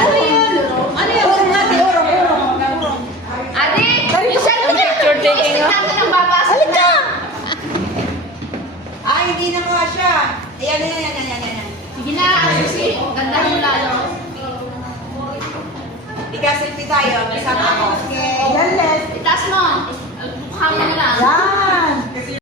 Ano yan? Ano yan? Urong ate, urong. Ate, yung picture taking ng babasa. Halika! Ay, hindi na nga siya. Ayan. Sige na, Susi. Ganda mo lalo. Ika-selfie tayo. Kasama ako. Okay. Yan, Les. Itaas mo.